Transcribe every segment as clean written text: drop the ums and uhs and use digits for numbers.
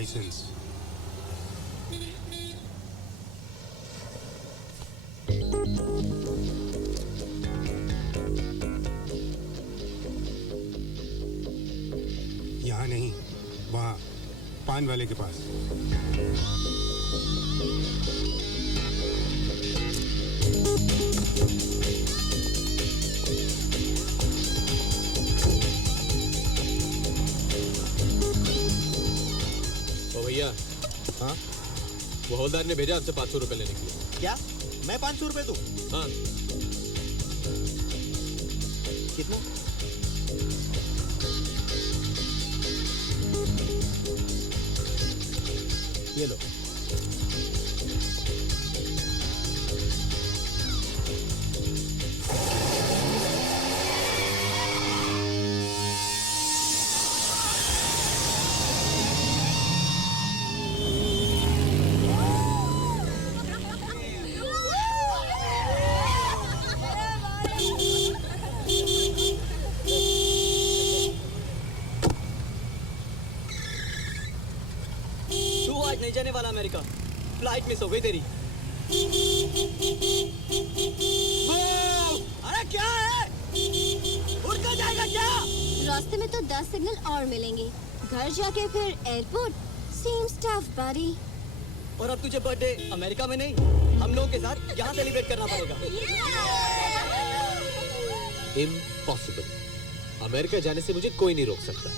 Licence. यहाँ नहीं, वहाँ पान वाले के पास। ओ भैया। हाँ, वो हवलदार ने भेजा आपसे 500 रुपए लेने के लिए। क्या? मैं 500 रुपए दूं? हाँ। कितना? ये लो। तू आज नहीं जाने वाला अमेरिका। फ्लाइट मिस हो गई तेरी। अरे क्या है? उड़ कर जाएगा क्या? रास्ते में तो 10 सिग्नल और मिलेंगे। घर जाके फिर एयरपोर्ट। Seems tough, buddy. और अब तुझे बर्थडे अमेरिका में नहीं, हम लोगों के साथ यहाँ सेलिब्रेट करना पड़ेगा। इम्पॉसिबल। अमेरिका जाने से मुझे कोई नहीं रोक सकता।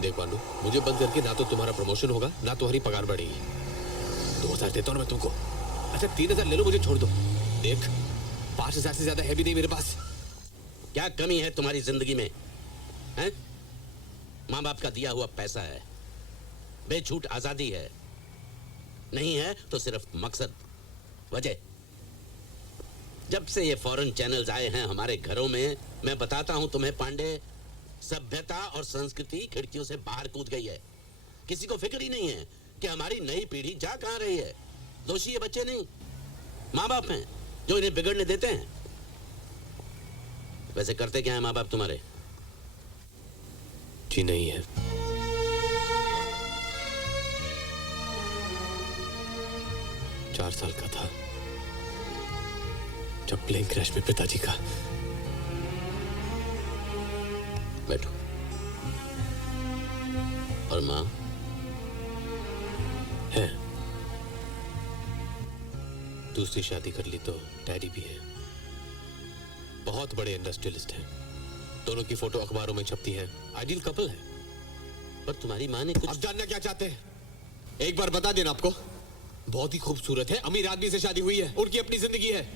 देख पांडु, मुझे बंद करके ना तो तुम्हारा प्रमोशन होगा ना तुम्हारी पगार बढ़ेगी। 2000 देता हूँ ना मैं तुमको। अच्छा 3000 ले लो, मुझे छोड़ दो। देख 5000 से ज्यादा है भी नहीं मेरे पास। क्या कमी है तुम्हारी जिंदगी में? हैं? माँ बाप का दिया हुआ पैसा है, बेछूट आजादी है। नहीं है तो सिर्फ मकसद, वजह। जब से ये फॉरेन चैनल्स आए हैं हमारे घरों में, मैं बताता हूं तुम्हें पांडे, सभ्यता और संस्कृति खिड़कियों से बाहर कूद गई है। किसी को फिक्र ही नहीं है कि हमारी नई पीढ़ी जा कहां रही है। दोषी ये बच्चे नहीं, माँ बाप हैं जो इन्हें बिगड़ने देते हैं। वैसे करते क्या है माँ बाप तुम्हारे? जी नहीं है। चार साल का था जब प्लेन क्रैश में पिताजी का। बैठो। और माँ? है। दूसरी शादी कर ली तो डैडी भी है। बहुत बड़े इंडस्ट्रियलिस्ट हैं। दोनों की फोटो अखबारों में छपती है। आइडियल कपल है। पर तुम्हारी माँ ने कुछ... अब जानना क्या चाहते हैं? एक बार बता देना आपको। बहुत ही खूबसूरत है, अमीर आदमी से शादी हुई है, उनकी अपनी जिंदगी है।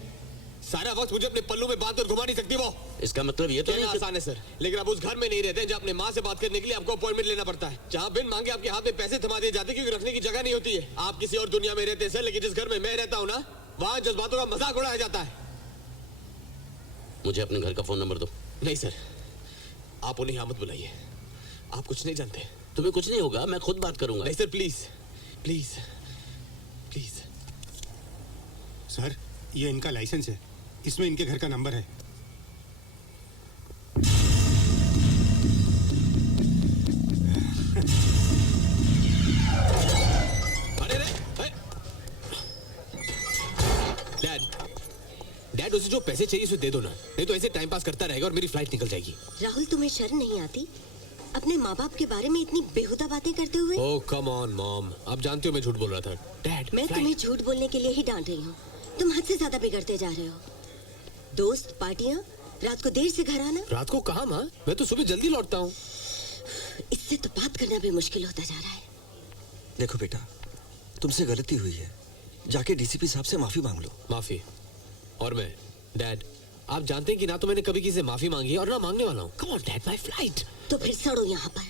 सारा वक्त मुझे अपने पल्लू में बांध कर घुमा नहीं सकती वो। इसका मतलब ये तो नहीं आसान है सर, लेकिन आप उस घर में नहीं रहते जहाँ अपने माँ से बात करने के लिए आपको अपॉइंटमेंट लेना पड़ता है, जहाँ बिन मांगे आपके हाथ में पैसे थमा दिए जाते हैं क्योंकि रखने की जगह नहीं होती है। आप किसी और दुनिया में रहते हैं सर, लेकिन जिस घर में मैं रहता हूँ ना, वहाँ जज्बातों का मजाक उड़ाया जाता है। मुझे अपने घर का फोन नंबर दो। नहीं सर, आप उन्हें यहाँ मत बुलाइए। आप कुछ नहीं जानते। तुम्हें कुछ नहीं होगा, मैं खुद बात करूंगा। नहीं sir, please please please. Sir, ये इनका लाइसेंस है, इसमें इनके घर का नंबर है। डैड उसे जो पैसे चाहिए उसे दे दो ना, नहीं तो ऐसे टाइम पास करता रहेगा और मेरी फ्लाइट निकल जाएगी। राहुल, तुम्हें शर्म नहीं आती? अपने माँ बाप के बारे में इतनी बेहुदा बातें करते हुए? ओह कम ऑन मॉम, आप जानते हो मैं झूठ बोल रहा था। डैड, मैं तुम्हें झूठ बोलने के लिए ही डांट रही हूँ। तुम हद से ज्यादा बिगड़ते जा रहे हो। दोस्त, पार्टियाँ, रात को देर से घर आना। रात को कहाँ माँ, मैं तो सुबह जल्दी लौटता हूँ। इससे तो बात करना भी मुश्किल होता जा रहा है। देखो बेटा, तुमसे गलती हुई है, जाके डीसीपी साहब से माफी मांग लो। माफी? और मैं? डैड, आप जानते हैं कि ना तो मैंने कभी किसी से माफी मांगी है और ना मांगने वाला हूँ। Come on dad, my flight. तो फिर सड़ो यहाँ पर।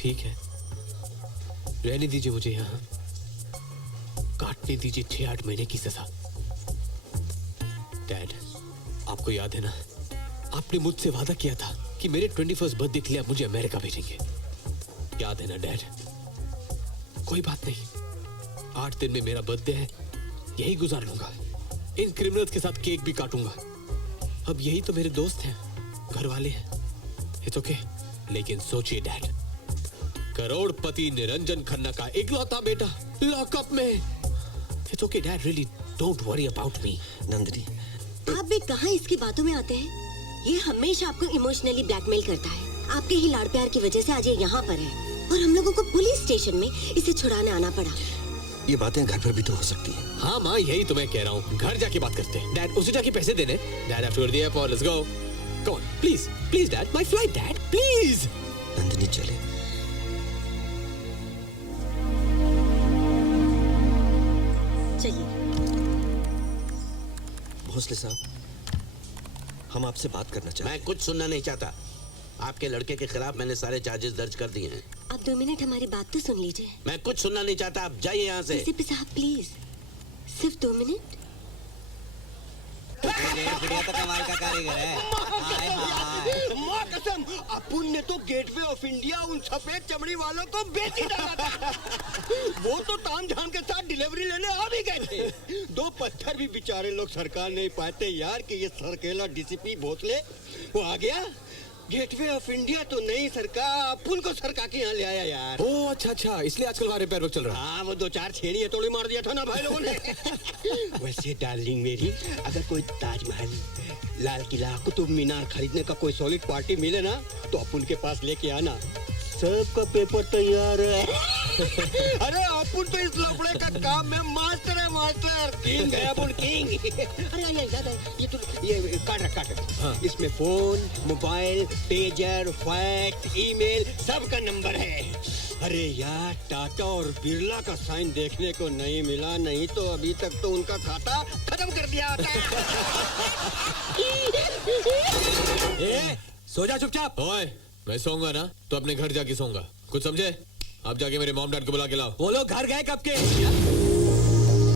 ठीक है, रहने दीजिए मुझे यहाँ, काटने दीजिए 6-8 महीने की सजा। डैड, आपको याद है ना, आपने मुझसे वादा किया था कि मेरे 21st बर्थडे के लिए आप मुझे अमेरिका भेजेंगे। याद है ना डैड? कोई बात नहीं, 8 दिन में मेरा बर्थडे है, यही गुजार लूंगा। इन क्रिमिनल्स के साथ केक भी काटूंगा। अब यही तो मेरे दोस्त हैं, घर वाले हैं। It's okay. लेकिन सोचिए डैड, करोड़पति निरंजन खन्ना का इकलौता बेटा लॉकअप में। It's okay dad, really don't worry about me. Nandini, आप भी कहाँ इसकी बातों में आते हैं? ये हमेशा आपको इमोशनली ब्लैकमेल करता है। आपके ही लाड़ प्यार की वजह से आज ये यहाँ पर है और हम लोगों को पुलिस स्टेशन में इसे छुड़ाने आना पड़ा। ये बातें घर पर भी तो हो सकती हैं। हाँ माँ, यही तो मैं कह रहा हूँ, घर जाके बात करते हैं। डैड, उसे जाके पैसे देने। Dad, have to go to the airport, let's go. Come on, please please dad, my flight dad, please. Nandini चले। चलिए। भोसले साहब, हम आपसे बात करना चाहते मैं कुछ सुनना नहीं चाहता। आपके लड़के के खिलाफ मैंने सारे चार्जेस दर्ज कर दिए हैं। आप 2 मिनट हमारी बात तो सुन लीजिए। मैं कुछ सुनना नहीं चाहता, आप जाइए यहाँ से। डीसीपी साहब प्लीज, सिर्फ 2 मिनट। बढ़िया तो कमाल का कारीगर है। हाय हाय। माँ कसम, अपुन ने तो गेटवे ऑफ इंडिया उन सफेद चमड़ी वालों को बेच ही डाला था। वो तो तामझाम के साथ डिलीवरी लेने आ भी गए थे। 2 पत्थर भी बेचारे लोग सरकार नहीं पाते यार कि ये सरकेला डीसीपी भोसले वो आ गया। गेटवे ऑफ इंडिया तो नहीं सरकार, अपुन को सरकार के यहाँ ले आया यार। ओह अच्छा अच्छा, इसलिए आजकल हमारे पैर वक्त चल रहा है। हाँ, वो 2-4 छेड़ी है तोड़ी मार दिया था ना भाई लोगों ने। वैसे डार्लिंग मेरी, अगर कोई ताजमहल, लाल किला, कुतुब मीनार खरीदने का कोई सॉलिड पार्टी मिले ना तो अपुन के पास लेके आना, सबका पेपर तैयार है। अरे अपुन तो इस लफड़े का काम में मास्टर है, मास्टर किंग है अपुन, किंग। अरे ये काट। इसमें phone, mobile, pager, fax, email सबका नंबर है। अरे यार, टाटा और बिरला का साइन देखने को नहीं मिला, नहीं तो अभी तक तो उनका खाता खत्म कर दिया होता। सो जा चुपचाप। ओए, मैं सोऊंगा ना तो अपने घर जाके सोऊंगा, कुछ समझे? अब जाके मेरे मॉम डैड को बुला के लाओ। वो लोग घर गए कब के?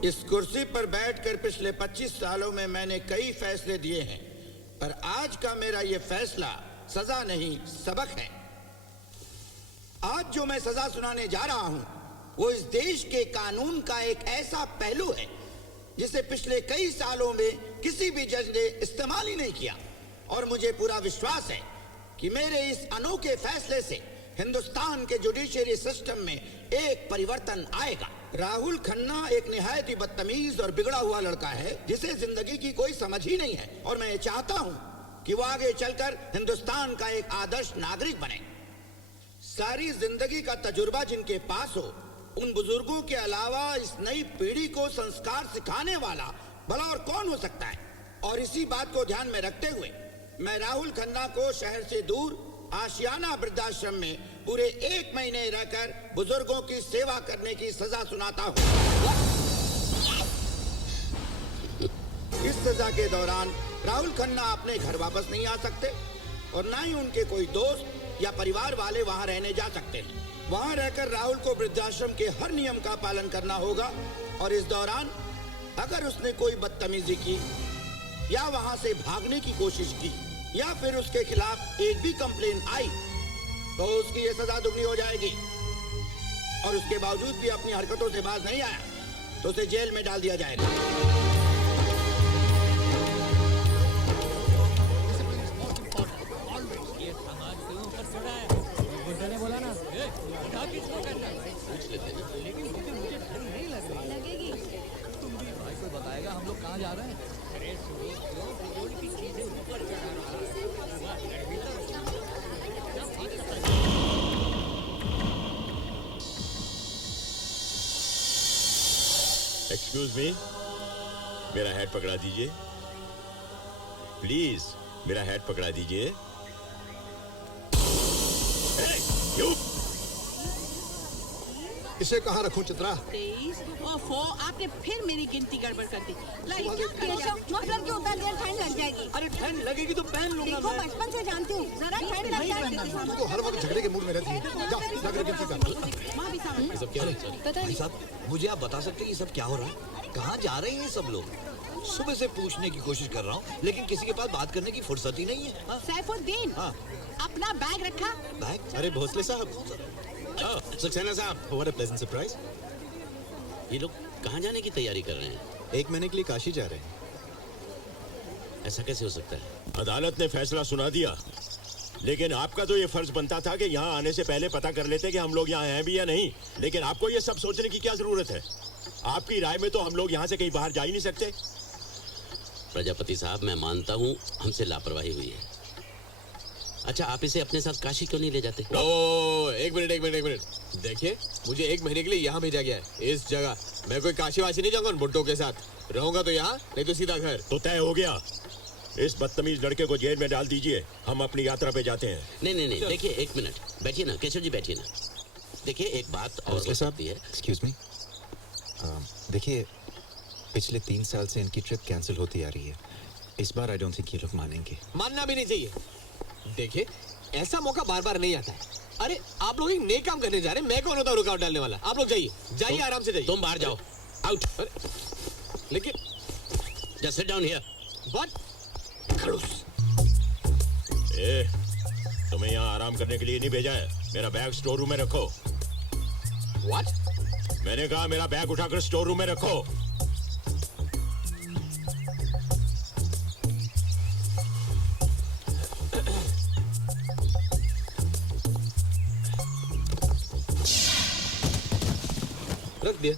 इस कुर्सी पर बैठकर पिछले 25 सालों में मैंने कई फैसले दिए हैं, पर आज का मेरा ये फैसला सजा नहीं, सबक है। आज जो मैं सजा सुनाने जा रहा हूं वो इस देश के कानून का एक ऐसा पहलू है जिसे पिछले कई सालों में किसी भी जज ने इस्तेमाल ही नहीं किया, और मुझे पूरा विश्वास है कि मेरे इस अनोखे फैसले से हिंदुस्तान के जुडिशरी सिस्टम में एक परिवर्तन आएगा। राहुल खन्ना एक निहायत ही बदतमीज और बिगड़ा हुआ लड़का है जिसे जिंदगी की कोई समझ ही नहीं है, और मैं चाहता हूं कि वो आगे चलकर हिंदुस्तान का एक आदर्श नागरिक बने। सारी जिंदगी का तजुर्बा जिनके पास हो, उन बुजुर्गों के अलावा इस नई पीढ़ी को संस्कार सिखाने वाला भला और कौन हो सकता है। और इसी बात को ध्यान में रखते हुए मैं राहुल खन्ना को शहर से दूर आशियाना वृद्धाश्रम में पूरे 1 महीने रहकर बुजुर्गों की सेवा करने की सजा सुनाता हूँ। इस सजा के दौरान राहुल खन्ना अपने घर वापस नहीं आ सकते और ना ही उनके कोई दोस्त या परिवार वाले वहाँ रहने जा सकते हैं। वहाँ रहकर राहुल को वृद्धाश्रम के हर नियम का पालन करना होगा, और इस दौरान अगर उसने कोई बदतमीजी की या वहाँ से भागने की कोशिश की या फिर उसके खिलाफ एक भी कंप्लेन आई तो उसकी ये सजा दुगनी हो जाएगी, और उसके बावजूद भी अपनी हरकतों से बाज नहीं आया तो उसे जेल में डाल दिया जाएगा। बताएगा हम लोग कहाँ जा रहे हैं। एक्सक्यूज मी, मेरा हैट पकड़ा दीजिए प्लीज, मेरा हैट पकड़ा दीजिए। यू इसे कहाँ रखूं चित्रा? 23 ओफो, आपने फिर मेरी गिनती गड़बड़ कर दी। लाई क्या कर दिया? केशव, मफलर क्यों उतार दिया? ठंड लग जाएगी। अरे ठंड लगेगी तो पहन लूंगा देखो मैं। बचपन से जानती हूँ, जरा ठंड लग जाएगी। तू तो हर वक्त झगड़े के मूड में रहती है। जा, जाकर गिनती कर। माँ भी सामने। सब क्या है? भाई साहब, मुझे आप बता सकते हैं ये सब क्या हो रहा है? कहाँ जा रहे हैं ये सब लोग? सुबह से पूछने की कोशिश कर रहा हूँ, लेकिन किसी के पास बात करने की फुर्सत ही नहीं है। हाँ? सैफुद्दीन, हाँ। अपना बैग रखा? बैग? अरे भोसले साहब, सक्सेना साहब, व्हाट अ प्लेजेंट सरप्राइज। ये लोग कहाँ जाने की तैयारी कर रहे हैं? 1 महीने के लिए काशी जा रहे हैं। ऐसा कैसे हो सकता है? अदालत ने फैसला सुना दिया, लेकिन आपका तो ये फर्ज बनता था कि यहाँ आने से पहले पता कर लेते कि हम लोग यहाँ हैं भी या नहीं। लेकिन आपको ये सब सोचने की क्या जरूरत है? आपकी राय में तो हम लोग यहाँ से कहीं बाहर जा ही नहीं सकते। प्रजापति साहब, मैं मानता हूँ हमसे लापरवाही हुई है। अच्छा, आप इसे अपने साथ काशी क्यों नहीं ले जाते? ओ, एक मिनट। देखिए, मुझे 1 महीने के लिए यहाँ भेजा गया है, इस जगह। मैं कोई काशी वाशी नहीं जाऊंगा उन बुड्ढों के साथ। रहूंगा तो यहाँ, नहीं तो सीधा घर। तो तय हो गया, इस बदतमीज लड़के को जेल में डाल दीजिए। हम अपनी यात्रा पे जाते हैं। नहीं, देखिए 1 मिनट बैठिए ना, केशव जी बैठिए ना। देखिए, एक बात और हो सकती है। एक्सक्यूज मी, देखिए पिछले 3 साल से इनकी ट्रिप कैंसिल होती आ रही है। इस बार आई डोंट थिंक ये लोग मानेंगे। मानना भी नहीं चाहिए। देखिए, ऐसा मौका बार बार नहीं आता है। अरे, आप लोग एक नेक काम करने जा रहे हैं, मैं कौन होता हूँ रुकावट डालने वाला? आप लोग जाइए, आराम से जाइए। तुम बाहर जाओ, आउट। लेकिन just sit down here. What? तुम्हें यहाँ आराम करने के लिए नहीं भेजा है। मेरा बैग स्टोर रूम में रखो। व्हाट? मैंने कहा मेरा बैग उठाकर स्टोर रूम में रखो। रख दिया।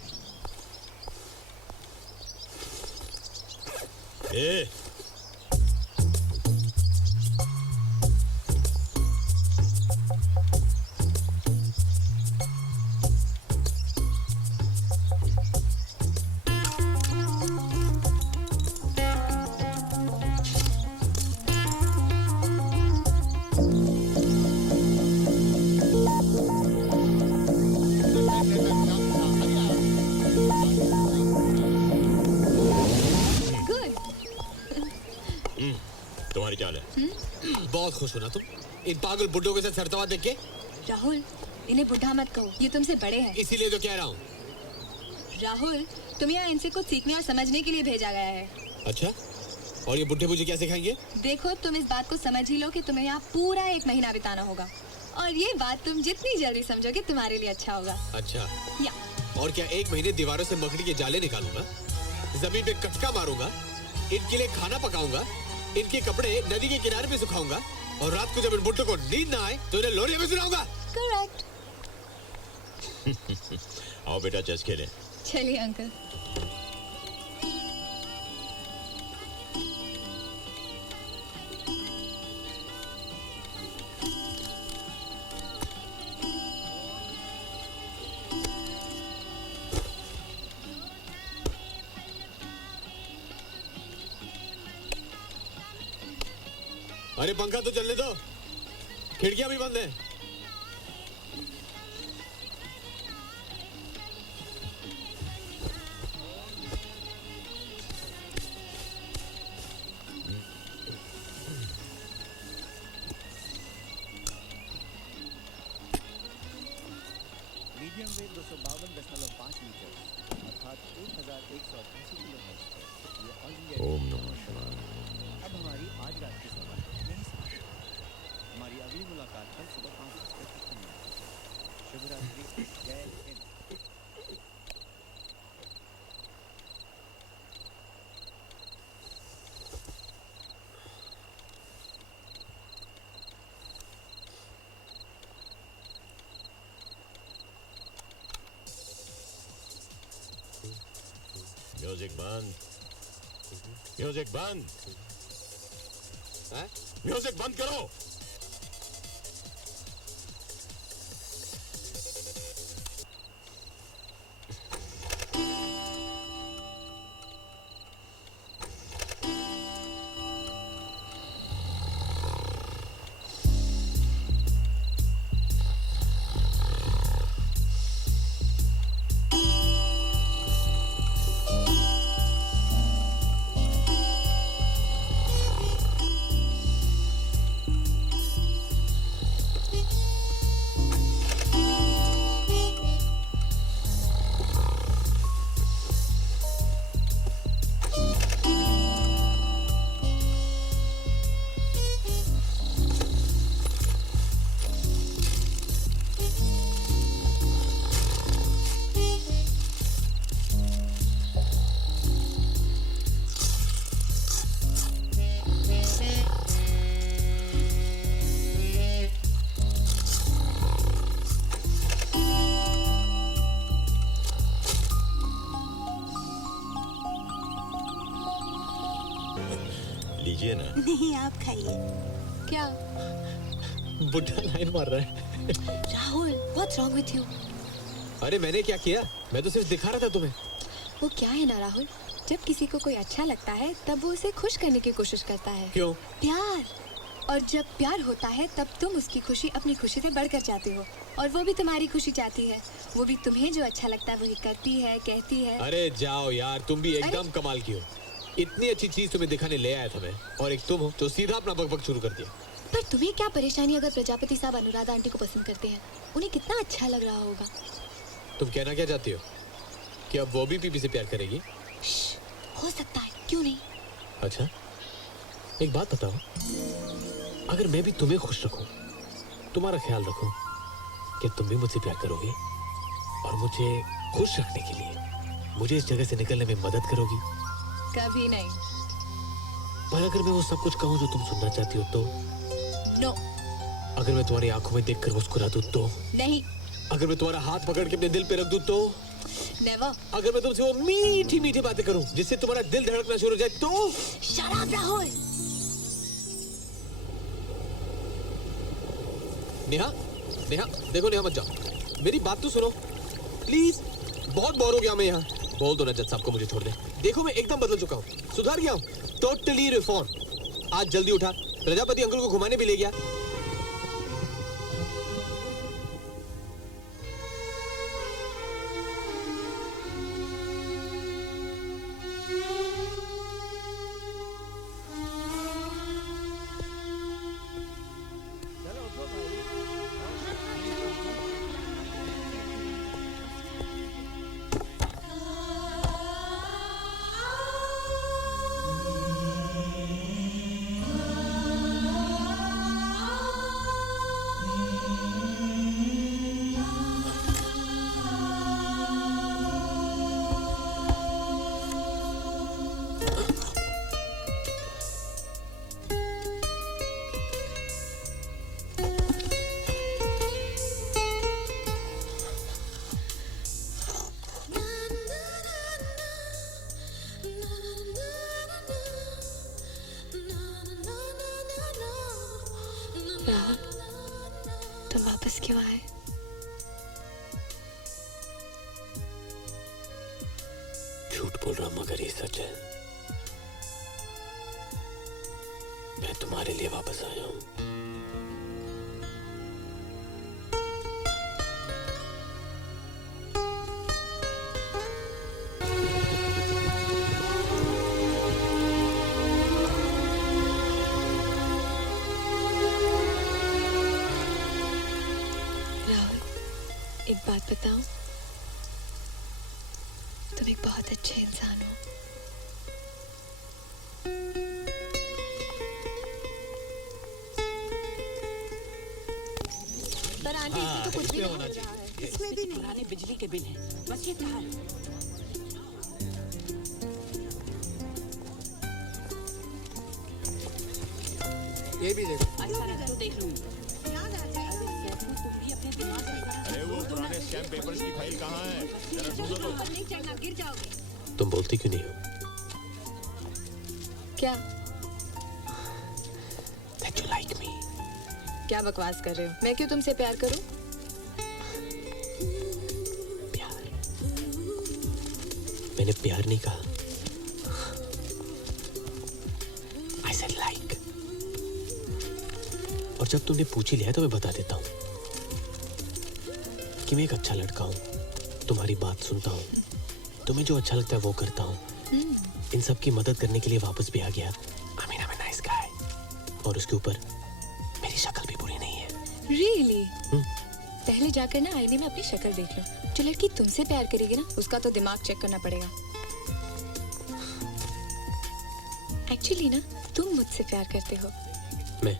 तुम्हारी चाल है। बहुत खुश हो ना तुम इन पागल बुड्ढों के साथ सरतवा देख के? राहुल, इन्हें बुढ़ा मत कहो, ये तुमसे बड़े हैं। इसीलिए तो कह रहा हूँ। राहुल, तुम्हें यहाँ इनसे कुछ सीखने और समझने के लिए भेजा गया है। अच्छा, और ये बुड्ढे मुझे क्या सिखाएंगे? देखो, तुम इस बात को समझ ही लो कि तुम्हें यहाँ पूरा 1 महीना बिताना होगा, और ये बात तुम जितनी जल्दी समझोगे तुम्हारे लिए अच्छा होगा। अच्छा, या और क्या 1 महीने दीवारों से मकड़ी के जाले निकालूंगा, जमीन पे कचका मारूंगा, इनके लिए खाना पकाऊंगा, इनके कपड़े नदी के किनारे पे सुखाऊंगा, और रात को जब इन बुड्ढों को नींद ना आए तो इन्हें लोरिया में सुनाऊंगा। करेक्ट। आओ बेटा, चेस खेलें। चलिए अंकल। अरे पंखा तो चलने दो, खिड़कियां भी बंद हैं। मीडियम वेव 252.5 मीटर अर्थात 1188 किलोहर्ट्ज है। ये ऑल इंडिया ओम नमः शिवाय। अब हमारी आज रात की सवारी यहीं समाप्त है। हमारी अगली मुलाकात कल सुबह 5:55 मिनट। शुभ रात्रि, जय हिंद। म्यूजिक बंद, म्यूजिक बंद, म्यूजिक बंद करो। लीजिए ना। नहीं, आप खाइए। क्या? बुढ़ा लाइन मार रहा है। Rahul, what's wrong with you? अरे मैंने क्या किया? मैं तो सिर्फ दिखा रहा था तुम्हें। वो क्या है ना राहुल, जब किसी को कोई अच्छा लगता है तब वो उसे खुश करने की कोशिश करता है। क्यों? प्यार। और जब प्यार होता है तब तुम उसकी खुशी अपनी खुशी से बढ़कर चाहते हो, और वो भी तुम्हारी खुशी चाहती है। वो भी तुम्हें जो अच्छा लगता है वही करती है, कहती है। अरे जाओ यार, तुम भी एकदम कमाल की हो। इतनी अच्छी चीज तुम्हें दिखाने ले आया था मैं, और एक तुम हो तो सीधा अपना बकबक शुरू कर दिया। पर तुम्हें क्या परेशानी अगर प्रजापति साहब अनुराधा आंटी को पसंद करते हैं? उन्हें कितना अच्छा लग रहा होगा। तुम कहना क्या चाहती हो कि अब वो भी पीपी से प्यार करेगी? हो सकता है, क्यों नहीं। अच्छा, एक बात बताओ, अगर मैं भी तुम्हें खुश रखूं, तुम्हारा ख्याल रखूं, क्या तुम भी मुझसे प्यार करोगे और मुझे खुश रखने के लिए मुझे इस जगह से निकलने में मदद करोगी? कभी नहीं। पर अगर मैं वो सब कुछ कहूं जो तुम सुनना चाहती हो तो? नो। अगर मैं तुम्हारी आंखों में देखकर मुस्कुरा दूं तो? नहीं। अगर मैं तुम्हारा हाथ पकड़ के अपने दिल पे रख दूं तो? नेवर। अगर मैं तुमसे वो मीठी मीठी बातें करूं जिससे तुम्हारा दिल धड़कना शुरू हो जाए तो? Shut up Rahul. नेहा, नेहा, देखो नेहा, मत जाओ, मेरी बात तो सुनो प्लीज। बहुत बोर हो गया मैं यहाँ। बोल दो ना जज साहब को मुझे छोड़ दे। देखो मैं एकदम बदल चुका हूँ, सुधर गया हूँ, टोटली रिफॉर्म। आज जल्दी उठा, प्रजापति अंकल को घुमाने भी ले गया। राहुल, तुम वापस क्यों आए? झूठ बोल रहा हूं मगर ये सच है। मैं तुम्हारे लिए वापस आया हूँ। एक बात बताऊं, तुम एक बहुत अच्छे इंसान हो। पर आंटी इसमें तो कुछ भी नहीं हो रहा है। इसमें भी नहीं। पुराने बिजली के बिल हैं, बस ये तार। ये भी देखो। अच्छा लगा तो देख लूंगी। अरे वो पुराने स्टैम्प पेपर्स की फाइल कहाँ है? जरा ढूंढो तो। नहीं चढ़ना, गिर जाओगे। तुम बोलती क्यों नहीं हो? क्या? That you like me. क्या बकवास कर रहे हो? मैं क्यों तुमसे प्यार करूं? प्यार? मैंने प्यार नहीं कहा, I said like. और जब तुमने पूछ ही लिया तो मैं बता देता हूँ कि मैं एक अच्छा लड़का हूँ, तुम्हारी बात सुनता हूँ, तुम्हें जो अच्छा लगता है वो करता हूँ, इन सब की मदद करने के लिए वापस भी आ गया। I mean, I'm a nice guy. और उसके ऊपर मेरी शक्ल भी बुरी नहीं है। Really? पहले जाकर ना आईने में अपनी शक्ल देख लो। जो लड़की तुमसे प्यार करेगी ना, उसका तो दिमाग चेक करना पड़ेगा। एक्चुअली ना, तुम मुझसे प्यार करते हो। मैं?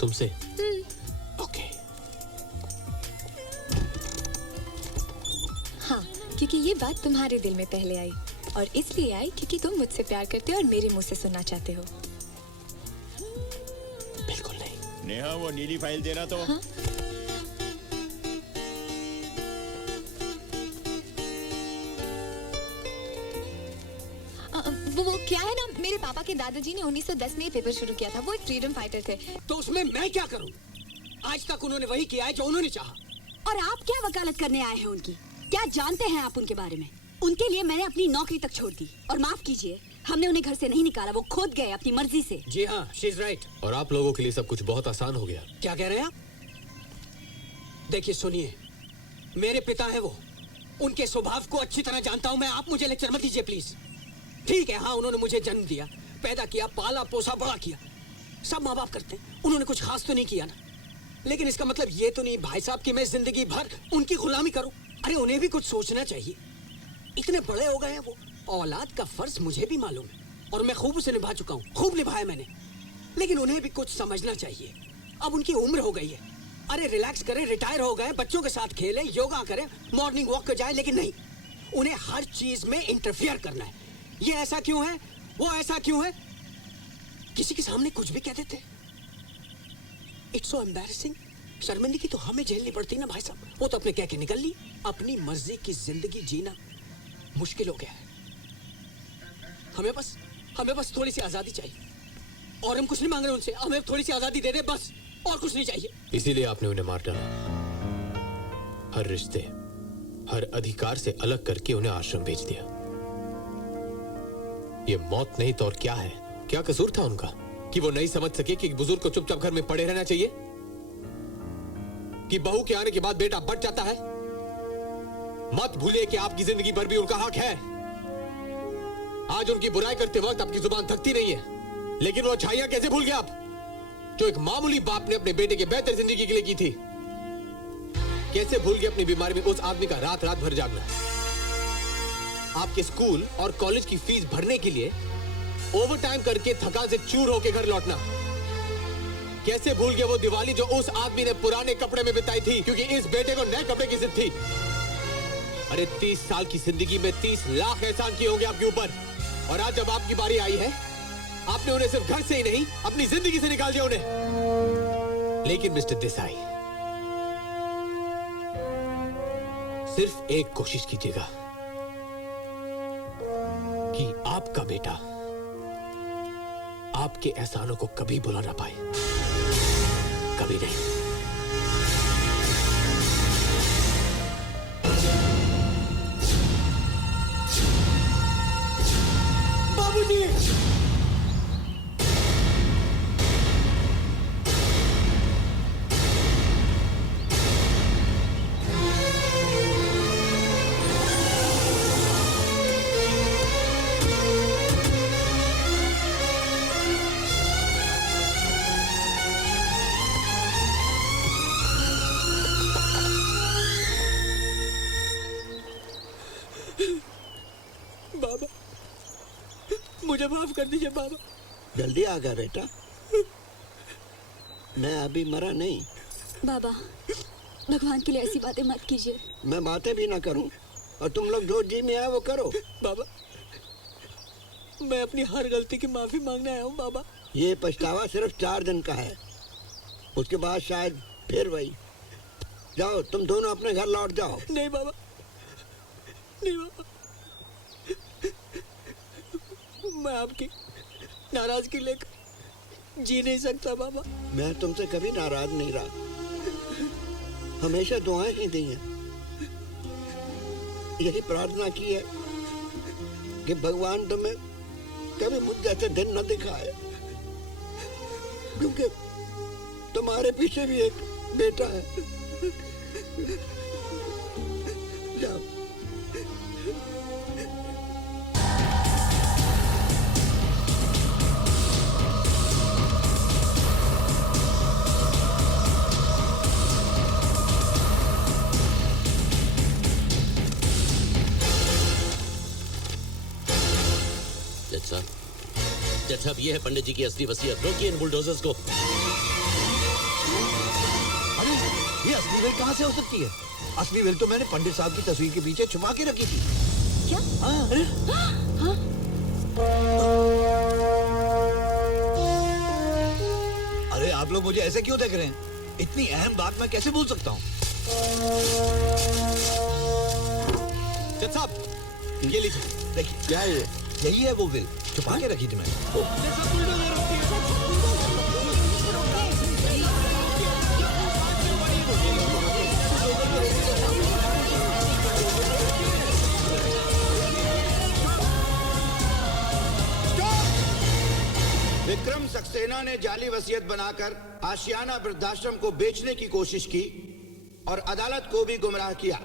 तुमसे? ओके। हाँ, क्योंकि ये बात तुम्हारे दिल में पहले आई, और इसलिए आई क्योंकि तुम मुझसे प्यार करते हो और मेरे मुंह से सुनना चाहते हो। बिल्कुल नहीं। नेहा, वो नीली फाइल देना तो। हाँ? वो क्या है ना, मेरे पापा के दादाजी ने 1910 में ये पेपर शुरू किया था। वो एक फ्रीडम फाइटर थे। तो उसमें मैं क्या करूं? आज तक उन्होंने वही किया है जो उन्होंने चाहा। और आप क्या वकालत करने आए हैं उनकी? क्या जानते हैं आप उनके बारे में? उनके लिए मैंने अपनी नौकरी तक छोड़ दी। और माफ कीजिए, हमने उन्हें घर से नहीं निकाला, वो खुद गए अपनी मर्जी से। जी हाँ, शी इज राइट। और आप लोगों के लिए सब कुछ बहुत आसान हो गया। क्या कह रहे हैं आप? देखिए सुनिए, मेरे पिता हैं वो, उनके स्वभाव को अच्छी तरह जानता हूं मैं। आप मुझे लेक्चर मत दीजिए प्लीज। ठीक है, हाँ उन्होंने मुझे जन्म दिया, पैदा किया, पाला पोसा, बड़ा किया, सब माँ बाप करते हैं। उन्होंने कुछ खास तो नहीं किया ना, लेकिन इसका मतलब ये तो नहीं भाई साहब कि मैं जिंदगी भर उनकी गुलामी करूं। अरे उन्हें भी कुछ सोचना चाहिए, इतने बड़े हो गए हैं वो। औलाद का फर्ज मुझे भी मालूम है और मैं खूब उसे निभा चुका हूँ, खूब निभाया मैंने, लेकिन उन्हें भी कुछ समझना चाहिए। अब उनकी उम्र हो गई है। अरे रिलैक्स करें, रिटायर हो गए, बच्चों के साथ खेलें, योगा करें, मॉर्निंग वॉक पे जाए, लेकिन नहीं, उन्हें हर चीज में इंटरफियर करना है। ये ऐसा क्यों है, वो ऐसा क्यों है, किसी के सामने कुछ भी कह देते। It's so embarrassing. शर्मिंदगी तो हमें झेलनी पड़ती ना भाई साहब, वो तो अपने कह के निकल ली। अपनी मर्जी की जिंदगी जीना मुश्किल हो गया है। हमें बस थोड़ी सी आजादी चाहिए और हम कुछ नहीं मांग रहे उनसे। हमें थोड़ी सी आजादी दे दे बस, और कुछ नहीं चाहिए। इसीलिए आपने उन्हें मार डाला। हर रिश्ते, हर अधिकार से अलग करके उन्हें आश्रम भेज दिया। ये मौत नहीं तो और क्या है? क्या कसूर था उनका कि वो नहीं समझ सके कि एक बुजुर्ग को चुपचाप घर में पड़े रहना चाहिए, कि बहू के आने के बाद बेटा बढ़ जाता है? मत भूलिए कि आपकी जिंदगी भर भी उनका हक है। आज उनकी बुराई करते वक्त आपकी जुबान थकती नहीं है, लेकिन वो अच्छाइयां कैसे भूल गए आप, जो एक मामूली बाप ने अपने बेटे की बेहतर जिंदगी के लिए की थी? कैसे भूल गए अपनी बीमारी में उस आदमी का रात रात भर जागना, आपके स्कूल और कॉलेज की फीस भरने के लिए ओवर टाइम करके थकान से चूर होकर घर लौटना? कैसे भूल गए वो दिवाली जो उस आदमी ने पुराने कपड़े में बिताई थी क्योंकि इस बेटे को नए कपड़े की जिद थी? अरे 30 साल की जिंदगी में 30 लाख एहसान किए होंगे आपके ऊपर, और आज जब आपकी बारी आई है, आपने उन्हें सिर्फ घर से ही नहीं अपनी जिंदगी से निकाल दिया उन्हें। लेकिन मिस्टर देसाई, सिर्फ एक कोशिश कीजिएगा कि आपका बेटा आपके एहसानों को कभी भुला ना पाए, कभी नहीं। बाबूजी, बाबा मुझे माफ कर दीजिए बाबा। जल्दी आ गया बेटा, मैं अभी मरा नहीं। बाबा, भगवान के लिए ऐसी बातें मत कीजिए। मैं बातें भी ना करूं और तुम लोग जो जी में आए वो करो। बाबा, मैं अपनी हर गलती की माफी मांगने आया हूँ बाबा। ये पछतावा सिर्फ 4 दिन का है, उसके बाद शायद फिर वही। जाओ, तुम दोनों अपने घर लौट जाओ। नहीं बाबा, नहीं बाबा, मैं आपकी नाराजगी लेकर जी नहीं सकता बाबा। मैं तुमसे कभी नाराज नहीं रहा, हमेशा दुआएं ही दी हैं, यही प्रार्थना की है कि भगवान तुम्हें कभी मुझ जैसे दिन न दिखाए, क्योंकि तुम्हारे पीछे भी एक बेटा है। जाओ। जज साहब, ये है पंडित जी की असली वसीयत। रोकिए इन बुलडोजर्स को। अरे ये असली वेल कहाँ से हो सकती है? असली वेल तो मैंने पंडित साहब की तस्वीर के पीछे छुपा के रखी थी। क्या? अरे हाँ? अरे आप लोग मुझे ऐसे क्यों देख रहे हैं? इतनी अहम बात मैं कैसे भूल सकता हूँ? जज साहब, ये लीजिए। देखिए, क्या है ये? यही है वो विल छुपा के रखी थी मैंने। विक्रम सक्सेना ने जाली वसीयत बनाकर आशियाना वृद्धाश्रम को बेचने की कोशिश की और अदालत को भी गुमराह किया।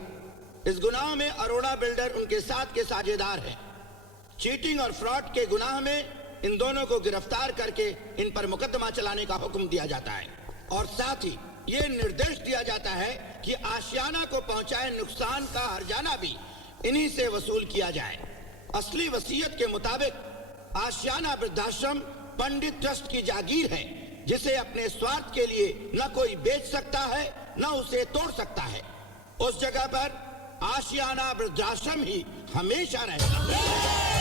इस गुनाह में अरोड़ा बिल्डर उनके साथ के साझेदार हैं। चीटिंग और फ्रॉड के गुनाह में इन दोनों को गिरफ्तार करके इन पर मुकदमा चलाने का हुक्म दिया जाता है और साथ ही ये निर्देश दिया जाता है कि आशियाना को पहुंचाए नुकसान का हर्जाना भी इन्हीं से वसूल किया जाए। असली वसीयत के मुताबिक आशियाना वृद्धाश्रम पंडित ट्रस्ट की जागीर है, जिसे अपने स्वार्थ के लिए न कोई बेच सकता है न उसे तोड़ सकता है। उस जगह पर आशियाना वृद्धाश्रम ही हमेशा रहेगा।